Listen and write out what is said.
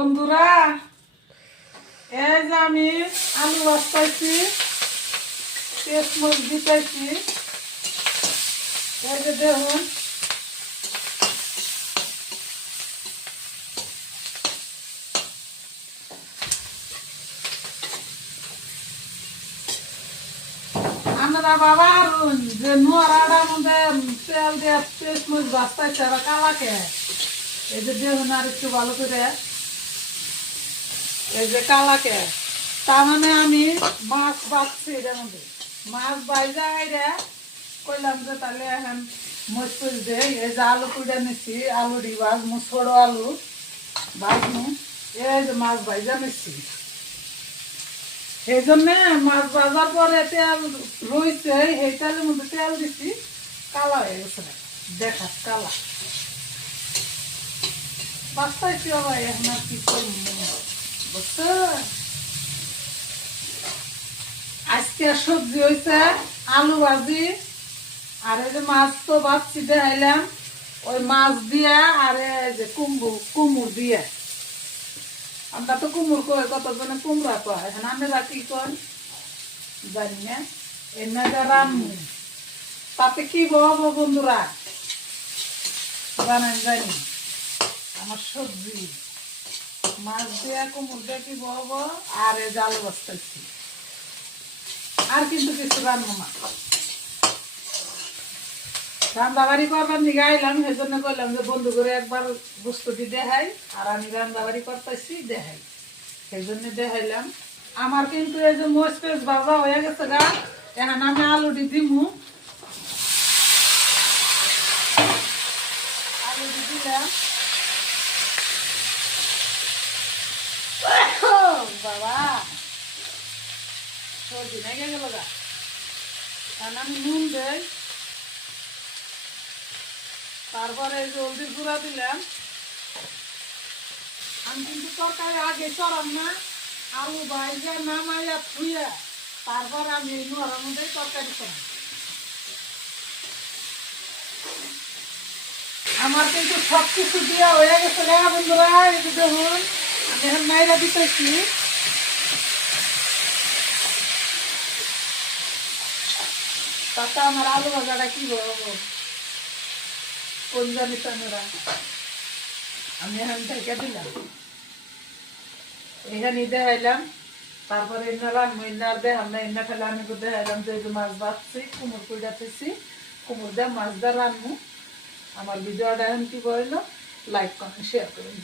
বন্ধুরা, এই যে আমি আলু ভাজতেছি, পেঁয়াজ মরিচ দিতেছি। এই যে দেখুন, আমরা বাবা আরুন যে নোয়ারাটার মধ্যে তেল দিয়ে পেঁয়াজ মরিচ ভাজতেছে আর কালাকে। এই যে দেখুন আর একটু ভালো করে, এই যে কালাকে। তার মানে আমি মাছ ভাজছি, এটার মধ্যে মাছ ভাজা রে কইলাম যে তাহলে এখন মরিচ টরিচ দেই। এই যে আলু কুড়ে নিচ্ছি, আলু দি ভাজমু, ছোট আলু ভাজমু। এই যে মাছ ভাজা নিচ্ছি, সেই জন্যে মাছ ভাজার পরে তেল রয়েছে, সেই তেলের মধ্যে তেল দিচ্ছি, কালা হয়ে গেছে দেখা কালা বাস্তাইছি। বাবা এখন আর কি করবো বুঝছো। আজকে সবজি হয়েছে আলু ভাজি, আর এই যে মাছ তো ভাজছি দেখাইলাম, ওই মাছ দিয়ে আর এই যে কুমড় দিয়ে। আমরা তো কুমড় কই, কতজনে কুমড়া কয়, এখন আমরা কি কই জানি না। এনে যে রান্নু তাতে কি বলবো বন্ধুরা জানেন জানি। আমার সবজি মাছ দিয়ে কুমড় দিয়ে কি বলবো, আর এই যে আলু ভাজতেছি, আর কিন্তু কিছু রান্না না। রান্দাবাড়ি করবার নিয়ে আইলাম, সেই জন্য কইলাম যে বন্ধু করে একবার বস্তুটি দেখাই, আর আমি রান্দাবাড়ি করতেছি দেখাই, সেই জন্য দেখাইলাম। আমার কিন্তু এই যে মরিচ পেঁয়াজ ভাজা হয়ে গেছে গা, এখন আমি আলুটি দিমু। আলুটি দিলাম, বাবা সর্দি লেগে গেল গা। এখন আমি নুন দেই, তারপরে এই যে হলদির গুঁড়া দিলাম। আমি কিন্তু তরকারি আগে চড়াম না, আলু ভাইজা নামাইয়া ধুইয়া তারপর আমি এই নোয়ার মধ্যে তরকারি চড়াম। আমার কিন্তু সব কিছু দিয়া হয়ে গেছে গা বন্ধুরা। এই যে দেখুন আমি এখন নাইরা দিতেছি। তাতে আমার আলু ভাজাটা কি বলবো কোন জানিস আমরা। আমি এখন ঢেকে দিলাম, এখানে দেখাইলাম। তারপরে এনে রান্না এনার দেখাম না, এনে ফেলে আমি দেখাইলাম যে মাছ ভাজছি, কুমড় কুড়াতেছি, কুমড় দিয়ে মাছ দিয়ে রান্নু। আমার ভিডিওটা এখন কি বললো, লাইক কমেন্ট শেয়ার করুন।